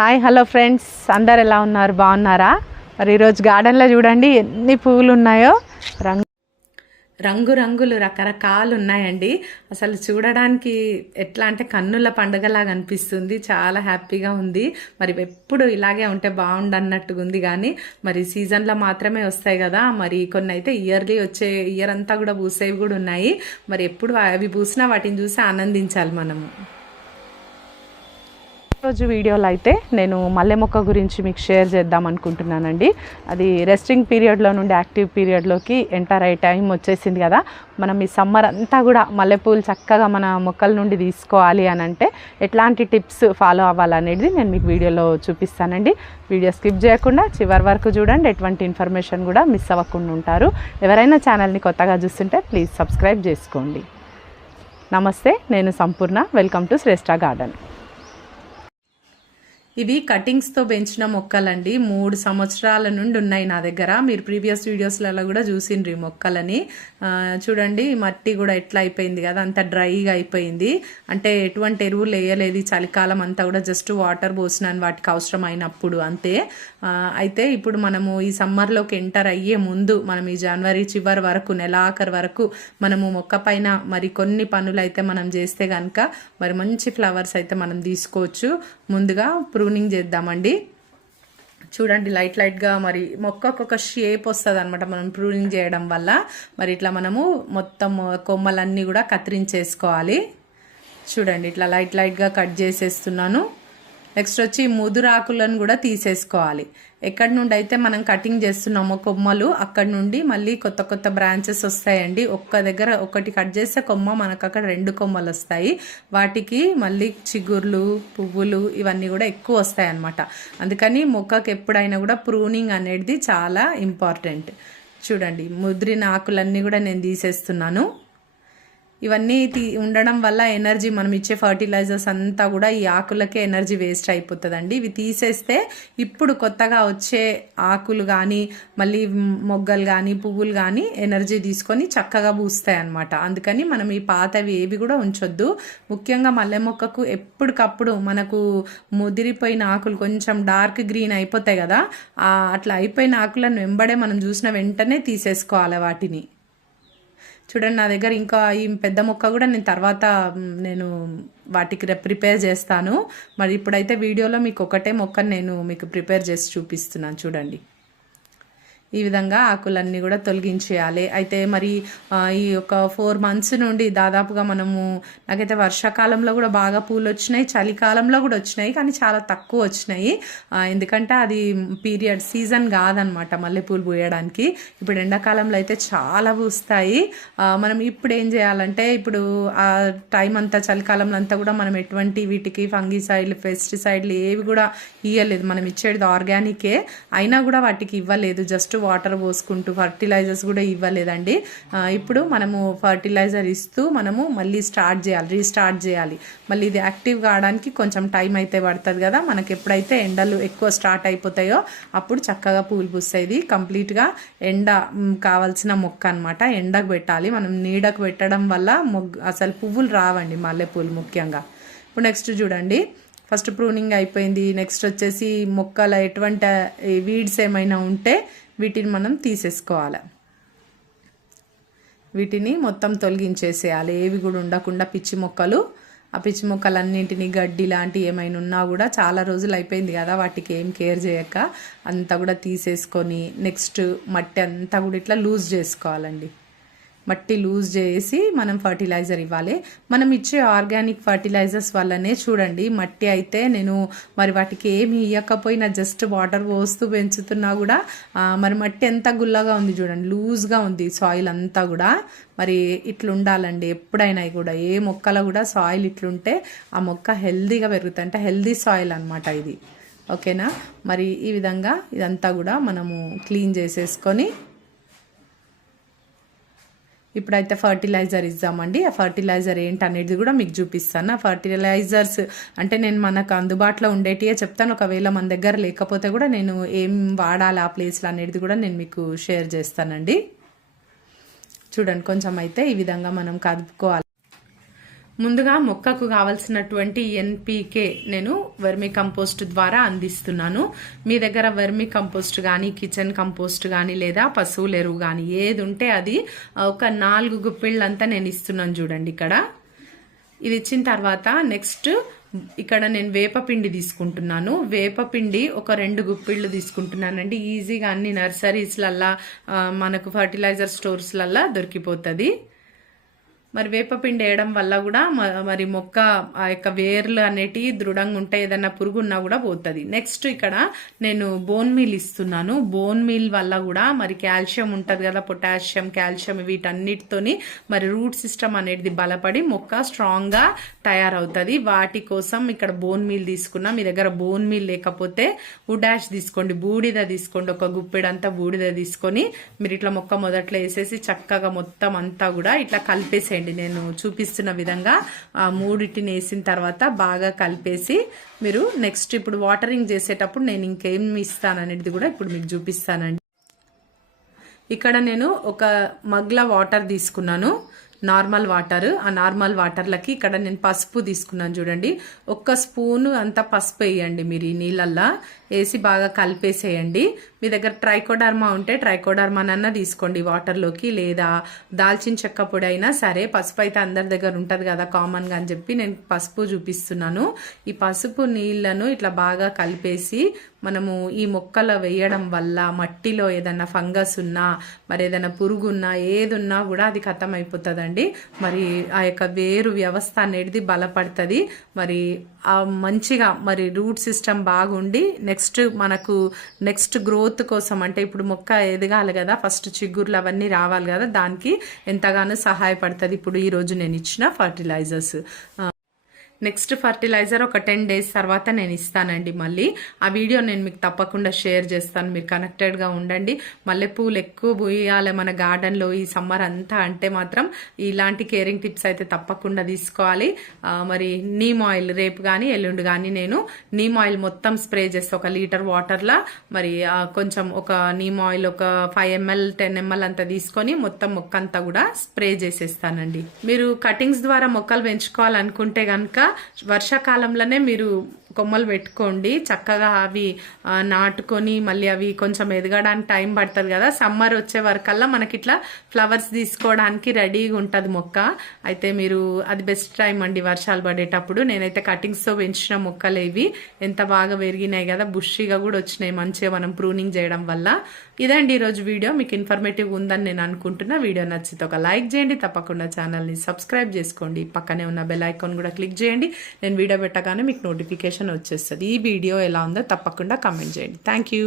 Hi hello friends. అందరు ఎలా ఉన్నారు? బాగున్నారా? మరి ఈరోజు గార్డెన్లో చూడండి ఎన్ని పువ్వులు ఉన్నాయో రంగు రంగు రంగులు రకరకాలు ఉన్నాయండి. అసలు చూడడానికి ఎట్లా అంటే కన్నుల పండుగలాగా అనిపిస్తుంది. చాలా హ్యాపీగా ఉంది. మరి ఎప్పుడు ఇలాగే ఉంటే బాగుండు అన్నట్టుగా ఉంది కానీ మరి సీజన్లో మాత్రమే వస్తాయి కదా. మరి కొన్ని అయితే ఇయర్లీ వచ్చే ఇయర్ అంతా కూడా పూసేవి కూడా ఉన్నాయి. మరి ఎప్పుడు అవి పూసినా వాటిని చూసి ఆనందించాలి మనము. రోజు వీడియోలో అయితే నేను మల్లె మొక్క గురించి మీకు షేర్ చేద్దాం అనుకుంటున్నానండి. అది రెస్టింగ్ పీరియడ్లో నుండి యాక్టివ్ పీరియడ్లోకి ఎంటర్ అయ్యే టైం వచ్చేసింది కదా. మనం ఈ సమ్మర్ అంతా కూడా మల్లెపూలు చక్కగా మన మొక్కల నుండి తీసుకోవాలి అని అంటే ఎట్లాంటి టిప్స్ ఫాలో అవ్వాలనేది నేను మీకు వీడియోలో చూపిస్తానండి. వీడియో స్కిప్ చేయకుండా చివరి వరకు చూడండి. ఎటువంటి ఇన్ఫర్మేషన్ కూడా మిస్ అవ్వకుండా ఉంటారు. ఎవరైనా ఛానల్ని కొత్తగా చూస్తుంటే ప్లీజ్ సబ్స్క్రైబ్ చేసుకోండి. నమస్తే నేను సంపూర్ణ. వెల్కమ్ టు శ్రేష్ఠ గార్డెన్ ఇవి కటింగ్స్తో పెంచిన మొక్కలండి. మూడు సంవత్సరాల నుండి ఉన్నాయి నా దగ్గర. మీరు ప్రీవియస్ వీడియోస్లలో కూడా చూసిండ్రు ఈ మొక్కలని. చూడండి మట్టి కూడా ఎట్లా అయిపోయింది కదా అంత డ్రైగా అయిపోయింది. అంటే ఎటువంటి ఎరువులు వేయలేదు చలికాలం అంతా కూడా జస్ట్ వాటర్ పోసినాను వాటికి అవసరమైనప్పుడు అంతే. అయితే ఇప్పుడు మనము ఈ సమ్మర్లోకి ఎంటర్ అయ్యే ముందు మనం ఈ జనవరి చివరి వరకు నెలాఖరు వరకు మనము మొక్క పైన మరి కొన్ని పనులు అయితే మనం చేస్తే కనుక మరి మంచి ఫ్లవర్స్ అయితే మనం తీసుకోవచ్చు. ముందుగా ప్రూనింగ్ చేద్దామండి. చూడండి లైట్ లైట్గా మరి మొక్క ఒక్కొక్క షేప్ వస్తుంది అనమాట మనం ప్రూనింగ్ చేయడం వల్ల. మరి ఇట్లా మనము మొత్తం కొమ్మలన్నీ కూడా కత్తిరించేసుకోవాలి. చూడండి ఇట్లా లైట్ లైట్గా కట్ చేసేస్తున్నాను. నెక్స్ట్ వచ్చి ముదురాకులను కూడా తీసేసుకోవాలి. ఎక్కడి నుండి అయితే మనం కటింగ్ చేస్తున్నామో కొమ్మలు అక్కడి నుండి మళ్ళీ కొత్త కొత్త బ్రాంచెస్ వస్తాయండి. ఒక్క దగ్గర ఒకటి కట్ చేస్తే కొమ్మ మనకు అక్కడ రెండు కొమ్మలు వస్తాయి. వాటికి మళ్ళీ చిగుర్లు పువ్వులు ఇవన్నీ కూడా ఎక్కువ వస్తాయి అన్నమాట అందుకని మొక్కకి ఎప్పుడైనా కూడా ప్రూనింగ్ అనేది చాలా ఇంపార్టెంట్ చూడండి ముద్రిన ఆకులన్నీ కూడా నేను తీసేస్తున్నాను. ఇవన్నీ తీ ఉండడం వల్ల ఎనర్జీ మనం ఇచ్చే ఫర్టిలైజర్స్ అంతా కూడా ఈ ఆకులకే ఎనర్జీ వేస్ట్ అయిపోతుందండి. ఇవి తీసేస్తే ఇప్పుడు కొత్తగా వచ్చే ఆకులు కానీ మళ్ళీ మొగ్గలు కానీ పువ్వులు కానీ ఎనర్జీ తీసుకొని చక్కగా పూస్తాయి అనమాట అందుకని మనం ఈ పాతవి ఏవి కూడా ఉంచొద్దు. ముఖ్యంగా మల్లె మొక్కకు ఎప్పటికప్పుడు మనకు ముదిరిపోయిన ఆకులు కొంచెం డార్క్ గ్రీన్ అయిపోతాయి కదా అట్లా అయిపోయిన ఆకులను వెంబడే మనం చూసిన వెంటనే తీసేసుకోవాలి వాటిని. చూడండి నా దగ్గర ఇంకా ఈ పెద్ద మొక్క కూడా నేను తర్వాత నేను వాటికి ప్రిపేర్ చేస్తాను. మరి ఇప్పుడైతే వీడియోలో మీకు ఒకటే మొక్కను నేను మీకు ప్రిపేర్ చేసి చూపిస్తున్నాను. చూడండి. ఈ విధంగా ఆకులన్నీ కూడా తొలగించేయాలి. అయితే మరి ఈ ఒక ఫోర్ మంత్స్ నుండి దాదాపుగా మనము నాకైతే వర్షాకాలంలో కూడా బాగా పూలు వచ్చినాయి చలికాలంలో కూడా వచ్చినాయి కానీ చాలా తక్కువ వచ్చినాయి. ఎందుకంటే అది పీరియడ్ సీజన్ కాదనమాట మల్లెపూలు పూయడానికి. ఇప్పుడు ఎండాకాలంలో అయితే చాలా పూస్తాయి. మనం ఇప్పుడు ఏం చేయాలంటే ఇప్పుడు ఆ టైం అంతా చలికాలంలో అంతా కూడా మనం ఎటువంటి వీటికి ఫంగిసైడ్లు పెస్టిసైడ్లు ఏవి కూడా ఇవ్వలేదు మనం ఇచ్చేది ఆర్గానికే. అయినా కూడా వాటికి ఇవ్వలేదు. జస్ట్ వాటర్ పోసుకుంటూ ఫర్టిలైజర్స్ కూడా ఇవ్వలేదండి. ఇప్పుడు మనము ఫర్టిలైజర్ ఇస్తూ మనము మళ్ళీ స్టార్ట్ చేయాలి రీస్టార్ట్ చేయాలి. మళ్ళీ ఇది యాక్టివ్ కావడానికి కొంచెం టైం అయితే పడుతుంది కదా. మనకి ఎప్పుడైతే ఎండలు ఎక్కువ స్టార్ట్ అయిపోతాయో అప్పుడు చక్కగా పూలు పూస్తాయి కంప్లీట్గా ఎండ కావాల్సిన మొక్క అనమాట ఎండకు పెట్టాలి. మనం నీడకు పెట్టడం వల్ల మొగ్గు అసలు పువ్వులు రావండి మల్లెపూలు ముఖ్యంగా. ఇప్పుడు నెక్స్ట్ చూడండి. ఫస్ట్ ప్రూనింగ్ అయిపోయింది. నెక్స్ట్ వచ్చేసి మొక్కల ఎటువంటి వీడ్స్ ఏమైనా ఉంటే వీటిని మనం తీసేసుకోవాలి. వీటిని మొత్తం తొలగించేసేయాలి. ఏవి కూడా ఉండకుండా పిచ్చి మొక్కలు ఆ పిచ్చి మొక్కలన్నింటినీ గడ్డి లాంటివి ఏమైనా ఉన్నా కూడా చాలా రోజులు అయిపోయింది కదా వాటికి ఏం కేర్ చేయక అంతా కూడా తీసేసుకొని నెక్స్ట్ మట్టి అంతా కూడా ఇట్లా లూజ్ చేసుకోవాలండి. మట్టి లూజ్ చేసి మనం ఫర్టిలైజర్ ఇవ్వాలి. మనం ఇచ్చే ఆర్గానిక్ ఫర్టిలైజర్స్ వల్లనే చూడండి మట్టి అయితే నేను మరి వాటికి ఏమి ఇవ్వకపోయినా జస్ట్ వాటర్ పోస్తూ పెంచుతున్నా కూడా మరి మట్టి ఎంత గుల్లగా ఉంది చూడండి లూజ్గా ఉంది సాయిల్ అంతా కూడా. మరి ఇట్లుండాలండి ఎప్పుడైనా కూడా ఏ మొక్కలో కూడా సాయిల్ ఇట్లుంటే ఆ మొక్క హెల్దీగా పెరుగుతుంది అంటే హెల్దీ సాయిల్ అనమాట ఇది. ఓకేనా? మరి ఈ విధంగా ఇదంతా కూడా మనము క్లీన్ చేసేసుకొని ఇప్పుడైతే ఫర్టిలైజర్ ఇద్దామండి. ఆ ఫర్టిలైజర్ ఏంటనేది కూడా మీకు చూపిస్తాను. ఆ ఫర్టిలైజర్స్ అంటే నేను మనకు అందుబాటులో ఉండేటివే చెప్తాను. ఒకవేళ మన దగ్గర లేకపోతే కూడా నేను ఏం వాడాలి ఆ ప్లేస్లో అనేది కూడా నేను మీకు షేర్ చేస్తానండి. చూడండి కొంచెం అయితే ఈ విధంగా మనం కదుపుకోవాలి. ముందుగా మొక్కకు కావలసినటువంటి ఎన్పికే నేను వర్మి కంపోస్ట్ ద్వారా అందిస్తున్నాను. మీ దగ్గర వర్మి కంపోస్ట్ కానీ కిచెన్ కంపోస్ట్ కానీ లేదా పశువుల ఎరువు కానీ ఏది ఉంటే అది ఒక నాలుగు గుప్పిళ్ళంతా నేను ఇస్తున్నాను చూడండి ఇక్కడ. ఇది ఇచ్చిన తర్వాత నెక్స్ట్ ఇక్కడ నేను వేపపిండి తీసుకుంటున్నాను. వేపపిండి ఒక రెండు గుప్పిళ్ళు తీసుకుంటున్నానండి. ఈజీగా అన్ని నర్సరీస్లల్లా మనకు ఫర్టిలైజర్ స్టోర్స్లల్లా దొరికిపోతుంది. మరి వేపపిండి వేయడం వల్ల కూడా మ- మరి మొక్క ఆ యొక్క వేర్లు అనేటివి దృఢంగా ఉంటాయి ఏదన్నా పురుగు ఉన్నా కూడా పోతుంది. నెక్స్ట్ ఇక్కడ నేను బోన్ మీల్ ఇస్తున్నాను. బోన్ మీల్ వల్ల కూడా మరి కాల్షియం ఉంటుంది కదా పొటాషియం కాల్షియం వీటన్నిటితోని మరి రూట్ సిస్టమ్ అనేది బలపడి మొక్క స్ట్రాంగ్గా తయారవుతుంది. వాటి కోసం ఇక్కడ బోన్ మీల్ తీసుకున్నా మీ దగ్గర బోన్ మీల్ లేకపోతే ఉడాష్ తీసుకోండి. బూడిద తీసుకోండి ఒక గుప్పెడంతా బూడిద తీసుకొని మీరు ఇట్లా మొక్క మొదట్లో వేసేసి చక్కగా మొత్తం అంతా కూడా ఇట్లా కలిపేసేయండి. నేను చూపిస్తున్న విధంగా ఆ మూడిటిని వేసిన తర్వాత బాగా కలిపేసి మీరు నెక్స్ట్ ఇప్పుడు వాటరింగ్ చేసేటప్పుడు నేను ఇంకేం ఇస్తాననేది కూడా ఇప్పుడు మీకు చూపిస్తానండి. ఇక్కడ నేను ఒక మగ్ల వాటర్ తీసుకున్నాను. Normal water. ఆ నార్మల్ వాటర్లకి ఇక్కడ నేను పసుపు తీసుకున్నాను చూడండి. ఒక్క స్పూన్ అంత పసుపు వేయండి మీరు ఈ నీళ్ళల్లో. వేసి బాగా కలిపేసేయండి. మీ దగ్గర ట్రైకోడర్మా ఉంటే ట్రైకోడర్మానన్నా తీసుకోండి వాటర్లోకి లేదా దాల్చిన చెక్క పొడి అయినా సరే పసుపు అయితే అందరి దగ్గర ఉంటుంది కదా కామన్గా అని చెప్పి నేను పసుపు చూపిస్తున్నాను. ఈ పసుపు నీళ్ళను ఇట్లా బాగా కలిపేసి మనము ఈ మొక్కలు వేయడం వల్ల మట్టిలో ఏదన్నా ఫంగస్ ఉన్నా మరి ఏదైనా పురుగు ఉన్నా ఏదున్నా కూడా అది ఖతం అయిపోతుందండి మరి ఆ యొక్క వేరు వ్యవస్థ అనేది బలపడుతుంది. మరి ఆ మంచిగా మరి రూట్ సిస్టమ్ బాగుండి నెక్స్ట్ మనకు నెక్స్ట్ గ్రోత్ కోసం అంటే ఇప్పుడు మొక్క ఎదగాలి కదా ఫస్ట్ చిగుర్లు అవన్నీ రావాలి కదా దానికి ఎంతగానో సహాయపడుతుంది. ఇప్పుడు ఈ రోజు నేను ఇచ్చిన ఫర్టిలైజర్స్ నెక్స్ట్ ఫర్టిలైజర్ ఒక టెన్ డేస్ తర్వాత నేను ఇస్తానండి మళ్ళీ. ఆ వీడియో నేను మీకు తప్పకుండా షేర్ చేస్తాను. మీరు కనెక్టెడ్గా ఉండండి. మల్లెపూలు ఎక్కువ పూయాలి మన గార్డెన్లో ఈ సమ్మర్ అంతా అంటే మాత్రం ఇలాంటి కేరింగ్ టిప్స్ అయితే తప్పకుండా తీసుకోవాలి. మరి నీమ్ ఆయిల్ రేపు కానీ ఎల్లుండి కానీ నేను నీమ్ ఆయిల్ మొత్తం స్ప్రే చేస్తే. ఒక లీటర్ వాటర్లా మరి కొంచెం ఒక నీమ్ ఆయిల్ ఒక ఫైవ్ ఎంఎల్ టెన్ ఎంఎల్ అంతా తీసుకొని మొత్తం మొక్క అంతా కూడా స్ప్రే చేసేస్తానండి. మీరు కటింగ్స్ ద్వారా మొక్కలు పెంచుకోవాలనుకుంటే కనుక వర్షాకాలంలోనే మీరు కొమ్మలు పెట్టుకోండి. చక్కగా అవి నాటుకొని మళ్ళీ అవి కొంచెం ఎదగడానికి టైం పడుతుంది కదా. సమ్మర్ వచ్చే వరకల్లా మనకి ఇట్లా ఫ్లవర్స్ తీసుకోవడానికి రెడీగా ఉంటుంది మొక్క. అయితే మీరు అది బెస్ట్ టైం అండి వర్షాలు పడేటప్పుడు. నేనైతే కటింగ్స్తో పెంచిన మొక్కలు ఇవి. ఎంత బాగా పెరిగినాయి కదా బుషిగా కూడా వచ్చినాయి మంచిగా మనం ప్రూనింగ్ చేయడం వల్ల. ఇదండి ఈరోజు వీడియో. మీకు ఇన్ఫర్మేటివ్ ఉందని నేను అనుకుంటున్నా. వీడియో నచ్చితే ఒక లైక్ చేయండి. తప్పకుండా ఛానల్ని సబ్స్క్రైబ్ చేసుకోండి. పక్కనే ఉన్న బెల్ ఐకాన్ కూడా క్లిక్ చేయండి. నేను వీడియో పెట్టగానే మీకు నోటిఫికేషన్ వచ్చేస్తుంది. ఈ వీడియో ఎలా ఉందో తప్పకుండా కమెంట్ చేయండి. Thank you